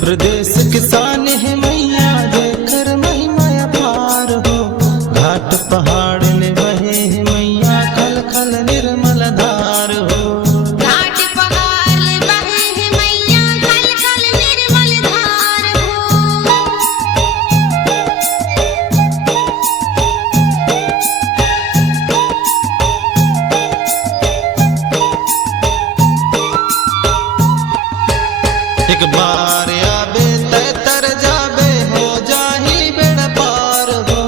प्रदेश किसान है मैया देकर महिमा अपार हो। घाट पहाड़ ने बहे है मैया खल खल निर्मल धार हो। घाट पहाड़ ने बहे है मैया खल खल निर्मल धार हो। एक बार आबे तय तर जाबे हो जाही बेड़ा पार हो।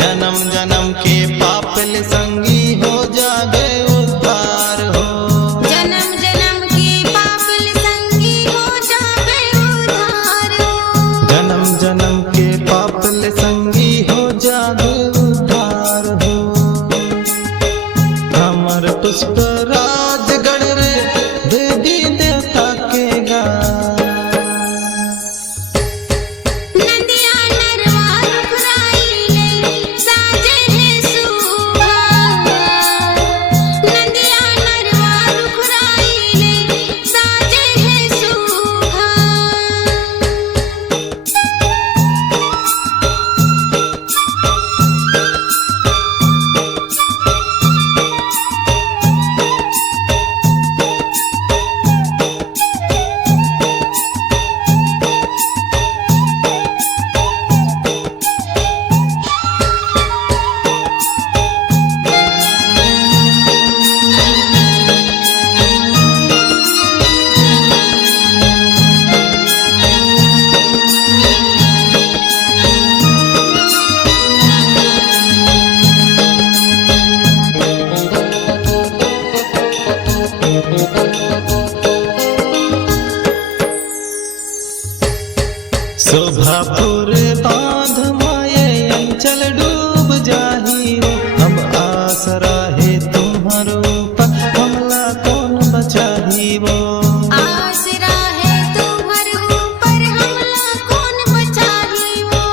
जन्म जन्म के पाप ले संगी हो जाबे उद्धार हो। जन्म जन्म के पाप ले संगी हो जाबे उद्धार हो। जन्म जन्म के पाप ले संगी हो जाबे उद्धार हो। हमर पुष्प राजगढ़ रे देवी देवता के गा। शोभापुर बांध माये अंचल डूब जाही हो। हम आसरा है तुम्हार ऊपर हमला कौन बचाही वो। आसरा है तुम्हार ऊपर हमला कौन बचाही वो।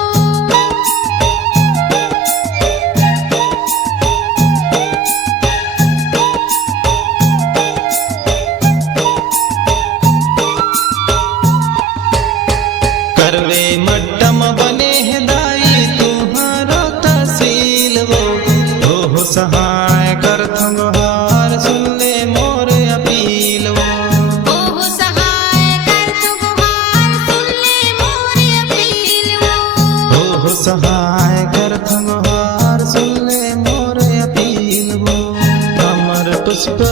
करवे मट्टम बने है दाई तुम्हारा तहसील वो। हो सहाय कर थंगहार सुन ले मोर अपील वो। ओह सहाय कर तुगहार सुन ले मोर अपील वो। हो सहाय कर थंगहार सुन ले मोर अपील वो। हमर पुष्प